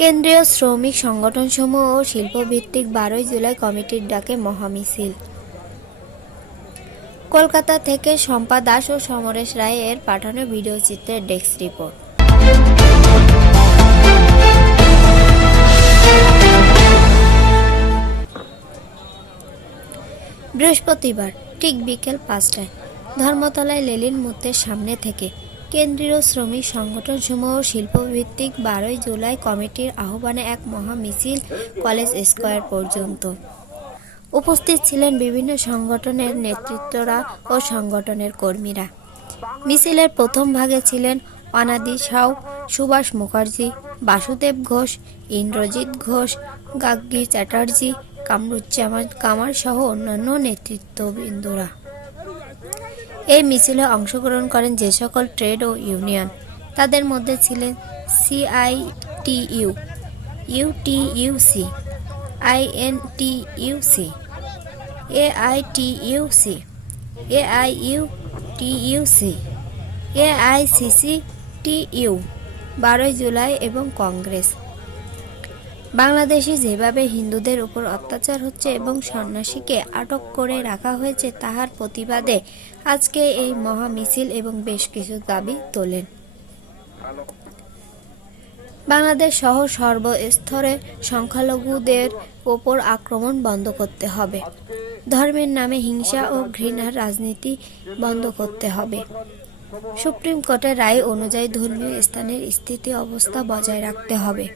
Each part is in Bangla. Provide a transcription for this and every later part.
কেন্দ্রীয় শ্রমিক সংগঠনসমূহ ও শিল্পভিত্তিক 12 জুলাই কমিটির ডাকে মহামিছিল। কলকাতা থেকে শম্পা দাস ও সমরেশ রায়ের পাঠানো ভিডিওচিত্রের ডেস্ক রিপোর্ট। বৃহস্পতিবার ঠিক বিকেল 5টায় ধর্মতলায় লেনিন মূর্তির সামনে থেকে কেন্দ্রীয় শ্রমিক সংগঠনসমূহ ও শিল্পভিত্তিক 12 জুলাই কমিটির আহ্বানে এক মহা মিছিল কলেজ স্কয়ার পর্যন্ত। উপস্থিত ছিলেন বিভিন্ন সংগঠনের নেতৃত্বরা ও সংগঠনের কর্মীরা। মিছিলের প্রথম ভাগে ছিলেন অনাদি সাউ, সুভাষ মুখার্জি, বাসুদেব ঘোষ, ইন্দ্রজিৎ ঘোষ, গাগ্গী চ্যাটার্জি, কামরুজ্জামান কামার সহ অন্যান্য নেতৃত্ববৃন্দরা। এই মিছিলে অংশগ্রহণ করেন যে সকল ট্রেড ও ইউনিয়ন, তাদের মধ্যে ছিলেন CITU, UTUC, INTUC, AITUC, AIUTUC, AICCTU, 12 July এবং কংগ্রেস। বাংলাদেশে যেভাবে হিন্দুদের উপর অত্যাচার হচ্ছে এবং সন্ন্যাসীকে আটক করে রাখা হয়েছে তাহার প্রতিবাদে আজকে এই মহা মিছিল এবং বেশ কিছু দাবি তোলেন। বাংলাদেশ সহ সর্বস্তরে সংখ্যালঘুদের ওপর আক্রমণ বন্ধ করতে হবে। ধর্মের নামে হিংসা ও ঘৃণার রাজনীতি বন্ধ করতে হবে। সুপ্রিম কোর্টের রায় অনুযায়ী ধর্মীয় স্থানের স্থিতি অবস্থা বজায় রাখতে হবে।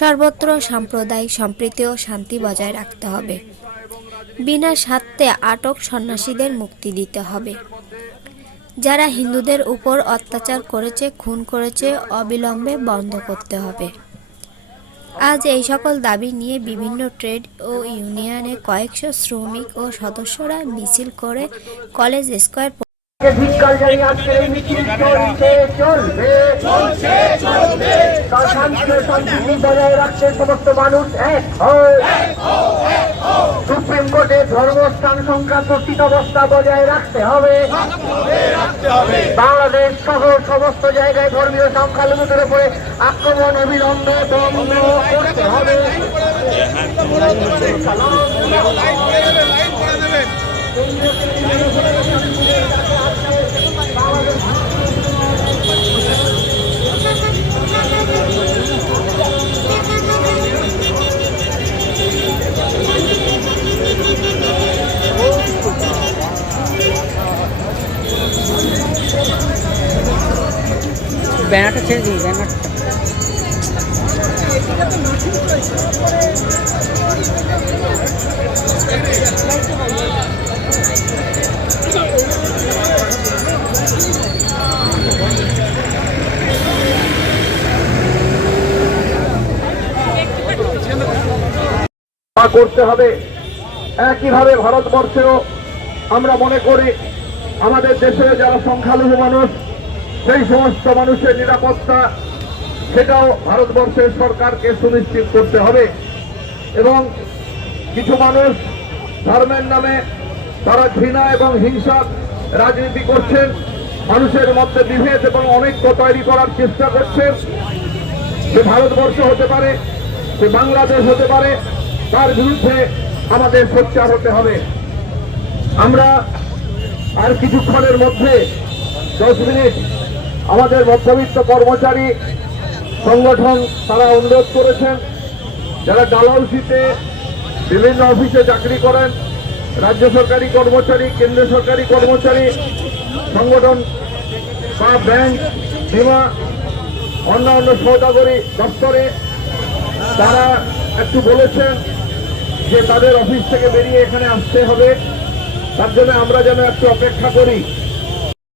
সর্বত্র সাম্প্রদায়িক সম্প্রীতি ও শান্তি বজায় রাখতে হবে। বিনা স্বার্থে আটক সন্ন্যাসীদের মুক্তি দিতে হবে। যারা হিন্দুদের উপর অত্যাচার করেছে, খুন করেছে, অবিলম্বে বন্ধ করতে হবে। আজ এই সকল দাবি নিয়ে বিভিন্ন ট্রেড ও ইউনিয়নে কয়েকশো শ্রমিক ও সদস্যরা মিছিল করে কলেজ স্কয়ার সমস্ত মানুষ এক সুপ্রিম কোর্টে ধর্মস্থান সংক্রান্ত স্থিতাবস্থা বজায় রাখতে হবে। বাংলাদেশ সহ সমস্ত জায়গায় ধর্মীয় সংখ্যালঘুদের উপরে আক্রমণ অবিলম্বে বন্ধ করতে হবে। ব্যানারটা ছেড়ে দিই, ব্যানারটা করতে হবে। একইভাবে ভারতবর্ষেও আমরা মনে করি আমাদের দেশে যারা সংখ্যালঘু মানুষ, সেই সমস্ত মানুষের নিরাপত্তা সেটাও ভারতবর্ষের সরকারকে সুনিশ্চিত করতে হবে। এবং কিছু মানুষ ধর্মের নামে তারা ঘৃণা এবং হিংসার রাজনীতি করছেন, মানুষের মধ্যে বিভেদ এবং অনৈক্য তৈরি করার চেষ্টা করছেন। সে ভারতবর্ষ হতে পারে, সে বাংলাদেশ হতে পারে, তার বিরুদ্ধে আমাদের সোচ্চার হতে হবে। আমরা আর কিছুক্ষণের মধ্যে 10 মিনিট আমাদের মধ্যবিত্ত কর্মচারী সংগঠন তারা অনুরোধ করেছেন, যারা ডালহাউসিতে বিভিন্ন অফিসে চাকরি করেন, রাজ্য সরকারি কর্মচারী, কেন্দ্র সরকারি কর্মচারী, সংগঠন বা ব্যাংক, বীমা, অন্যান্য সৌদাগরি দপ্তরে তারা একটু বলেছেন যে তাদের অফিস থেকে বেরিয়ে এখানে আসতে হবে। তার জন্য আমরা যেন একটু অপেক্ষা করি।